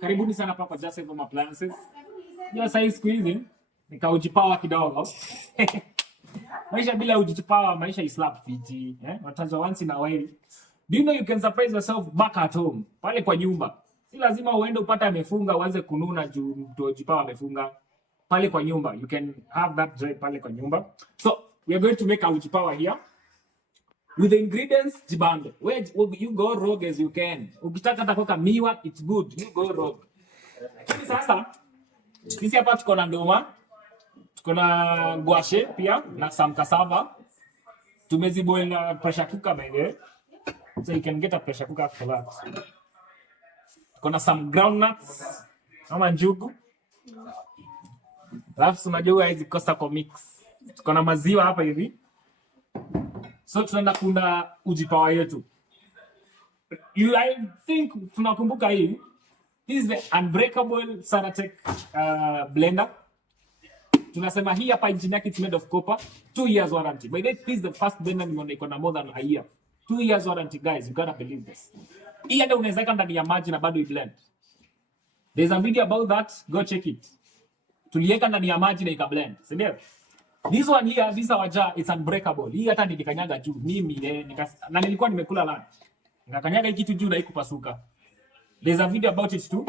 Karibuni sana hapa kwa Just Home Appliances. Ndio sasa siku hizi nikaujipawa kidogo. Maisha bila ujipawa, maisha is slap fiti, Wataja once in a while. Do you know you can surprise yourself back at home? Pale kwa nyumba. Si lazima uende upate amefunga uanze kununa juu mtu ujipawa amefunga. Pale kwa nyumba, you can have that joy pale kwa nyumba. So, we are going to make our ujipawa here. With the ingredients, jibambe. Where you go rogue as you can. Ukitaka hata koka miwa, it's good. You go rogue. Lakini sasa, sisi hapa tuko na ndoma, tuko na guashe pia na some cassava. Tumeziboil na pressure cooker by the way. So you can get a pressure cooker for that. Tuko na some groundnuts, ama njugu. Alafu unajua hizi kosa kwa mix. Tuko na maziwa hapa hivi. So tunaenda kuunda ujipawa yetu. I think tunakumbuka hii. This is the unbreakable Saratech blender. Tunasema hii hapa engine yake it's made of copper. 2 years warranty. By the way, this is the first blender nimeona iko na more than a year. 2 years warranty, guys. You gotta believe this. Hii hata unaweza weka ndani ya maji na bado i-blend. There's a video about that. Go check it. Tuliweka ndani ya maji na ika-blend. Si ndio? This one here, this our jar, it's unbreakable. Hii hata nilikanyaga juu. Mimi na nilikuwa nimekula lunch. Nikakanyaga hiki kitu juu na ikupasuka. There's a video about it too.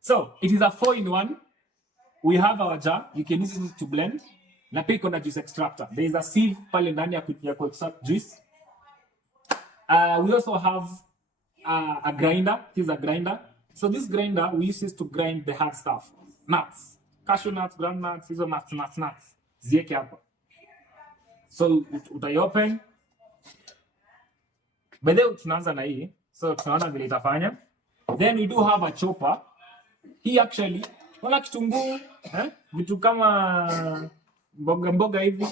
So, it is a 4-in-1. We have our jar. You can use it to blend. Na pia iko na juice extractor. There is a sieve pale ndani ya ku-extract juice. We also have a grinder. This is a grinder. So this grinder, we use this to grind the hard stuff. Nuts. Cashew nuts, groundnuts, hizo nuts. Zieke hapa. So, utai-open. By the way, tunaanza na hii. So, tunaona vile itafanya. Then we do have a chopper. Hii actually, wala kitunguu, vitu kama mboga hivi.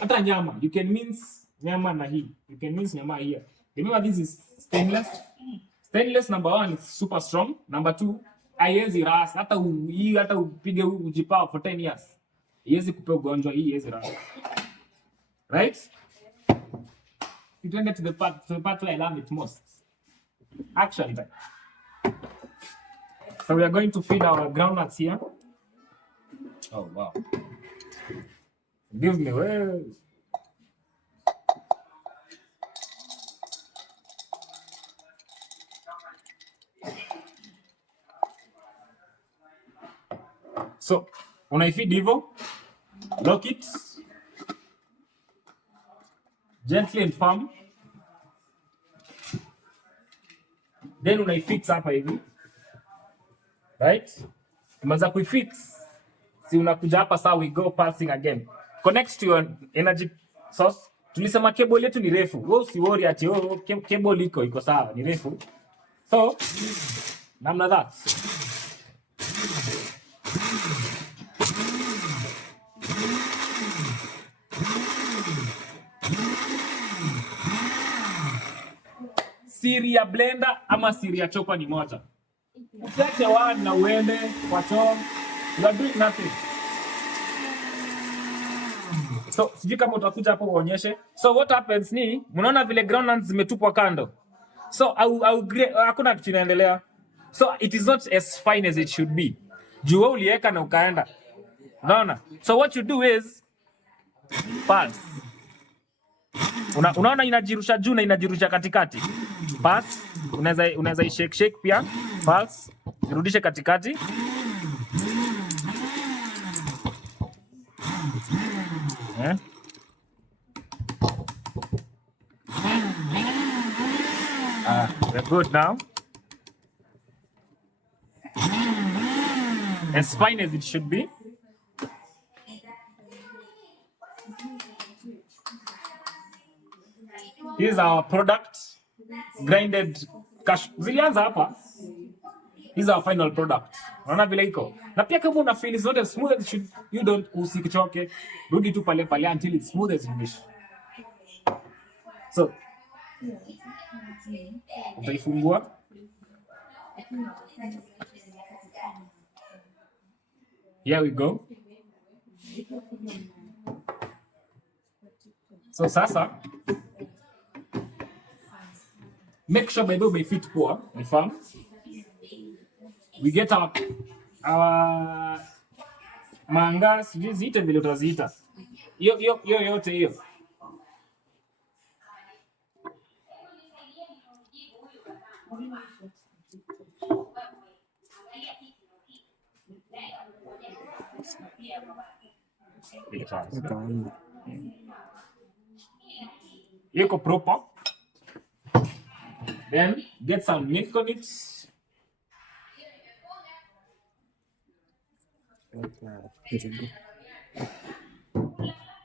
Hata nyama. You can mince nyama na hii. You can mince nyama here. Remember, this is stainless. Stainless, number 1, it's super strong. Number 2, haiwezi rust. Hata upige ujipawa for 10 years. Haiwezi kupea ugonjwa, hii haiwezi rust. Right? You don't get to the part where I love it most. Action time. So we are going to feed our groundnuts here. Oh, wow. Give me well. So, unaifeed hivyo, lock it, gently and firm. Then unaifix hapa hivi. Right? Umeanza kuifix. Si unakuja hapa saa we go pulsing again. Connect to your energy source. Tulisema cable yetu ni refu. Wewe usiworry ati cable iko sawa, ni refu. So, namna that. Siri ya blender ama siri ya chopper ni moja. Usiache one na uende kwa choo. You are doing nothing. So, sijui kama utakuja hapo uonyeshe. So, what happens ni, mnaona vile groundnuts zimetupwa kando. So, hakuna kitu inaendelea. So, it is not as fine as it should be. Juu wewe uliweka na ukaenda. Unaona? So, what you do is pulse. Unaona inajirusha juu na inajirusha katikati. Pulse, unaweza shake pia. Pulse, irudishe katikati. We're good now. As fine as it should be. This is our product, grinded cash. Zilianza hapa. This is our final product. Unaona vile iko. Na pia kama una feel zote smooth as should, you don't usikichoke. Rudi tu pale until it's smooth as you wish. So, utaifungua. Here we go. So sasa, make sure by the way fit poa, ni firm. we get our manga, sijui ziite vile utaziita. Hiyo yote hiyo. Yeko proper. Then get some milk on it.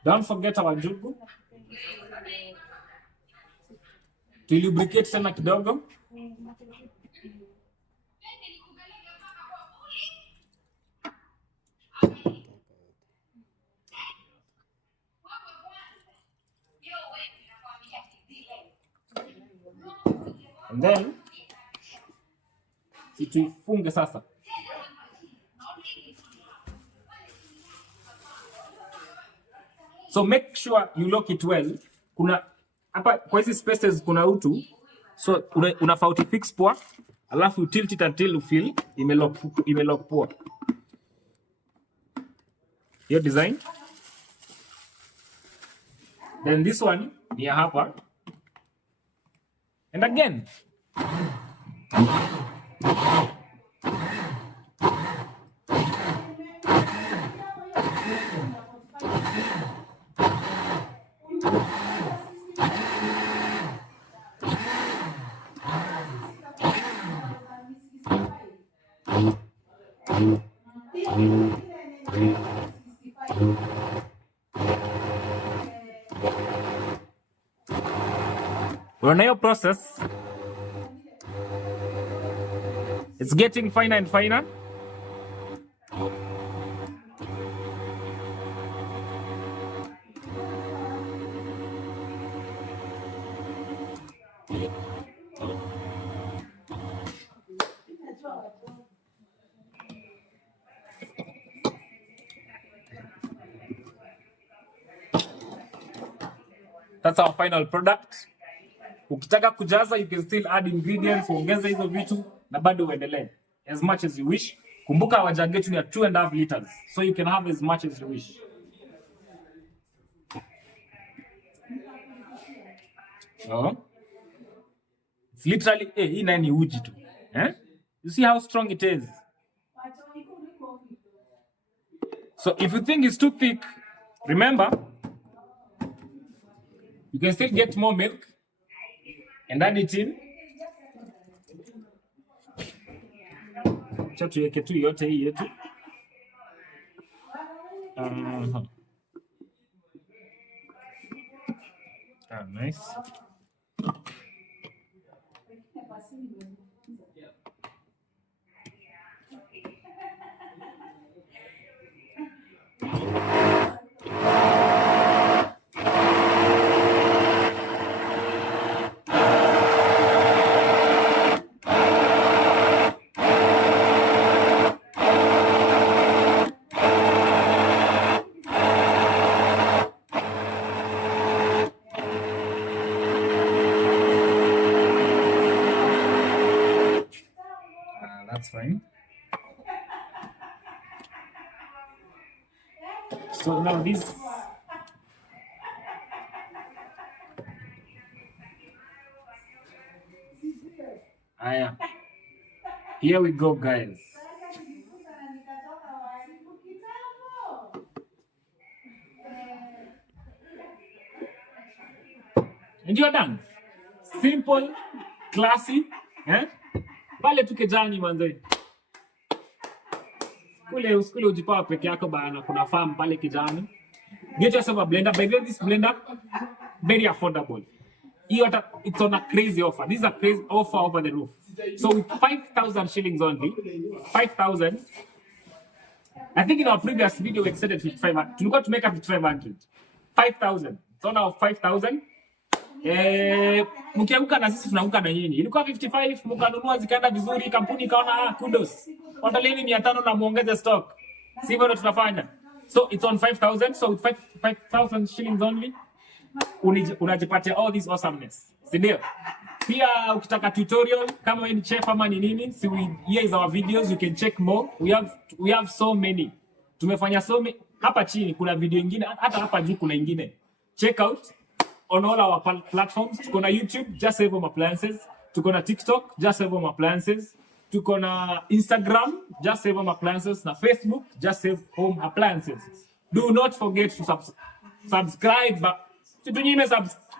Don't forget our njugu. To lubricate tena kidogo. And then situifunge sasa. So make sure you lock it well. Kuna hapa kwa hizi spaces kuna utu. So unafaa utifix poa, alafu you tilt it until you feel imelock poa. Your design. Then this one ni hapa. And again. Run your process. It's getting finer and finer. That's our final product. Ukitaka kujaza, you can still add ingredients, ongeza hizo vitu na bado uendelee as much as you wish. Kumbuka our jug yetu ni 2.5 liters, so you can have as much as you wish. So it's literally hii nani uji tu. You see how strong it is. So if you think it's too thick, remember you can still get more milk and add it in. Acha tuweke tu yote hii yetu. Nice. That's fine. So now this here we go, guys. And you're done. Simple, classy, Pale tu kejani manze. Kule ujipawa peke yako bana, kuna farm pale kijani. Get yourself a blender. By the way, this blender very affordable. It's on a crazy offer. This is a crazy offer over the roof. So with 5,000 shillings only, 5,000. I think in our previous video we exceeded 5,500. Tulikuwa tumeka 5,500. 5,000. It's on our 5,000. Mkianguka na sisi tunaanguka na nyinyi. Ilikuwa 55, mkanunua zikaenda vizuri, kampuni ikaona kudos. Ondoleni 500 na muongeze stock. Sivyo ndo tunafanya. So it's on 5,000. So with 5,000 shillings only, unajipatia all this awesomeness. Si ndio? Pia ukitaka tutorial kama wewe ni chef ama ni nini, here is our videos, you can check more. We have so many. Tumefanya so many. Hapa chini kuna video nyingine, hata hapa juu kuna nyingine. Check out on all our platforms. Tuko na YouTube, just save home appliances. Tuko na TikTok, just save home appliances. Tuko na Instagram, just save home appliances, na Facebook, just save home appliances. Do not forget to subscribe. Tutunyime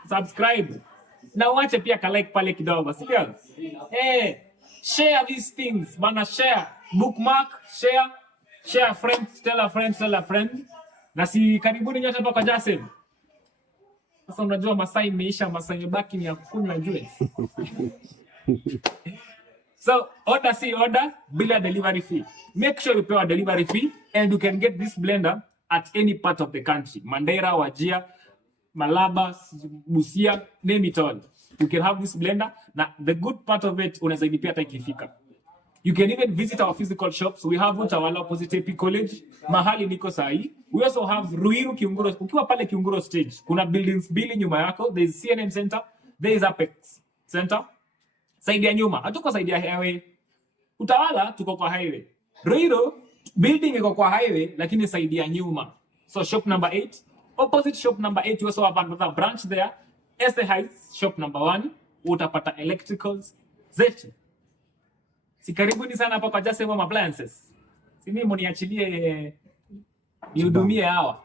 subscribe. Na uache pia ka like pale kidogo, sio? Share these things, bana, share, bookmark, share a friend, tell a friend. Na si karibuni nyote hapa kwa Jasem. Sasa unajua Masai imeisha, Masai imebaki ni ya kunywa juice. So, order bila delivery fee. Make sure you pay a delivery fee and you can get this blender at any part of the country. Mandera, Wajir, Malaba, Busia, name it all. You can have this blender. Now, the good part of it, unaweza ilipia hata ikifika. You can even visit our physical shops. We have Utawala opposite AP College. Mahali niko sahi. We also have Ruiru, Kihunguro. Ukiwa pale Kihunguro stage, kuna buildings mbili nyuma yako. There is CNN Center. There is Apex Center. Saidi ya nyuma. Hatuko saidi ya highway. Utawala, tuko kwa highway. Ruiru, building iko kwa highway, lakini saidi ya nyuma. So shop number 8. Opposite shop number 8, you also have another branch there. Essy Heights, shop number 1. Utapata electricals zetu. Si karibuni sana hapa kwa Just Home Appliances. Si mimi mniachilie nihudumie hawa.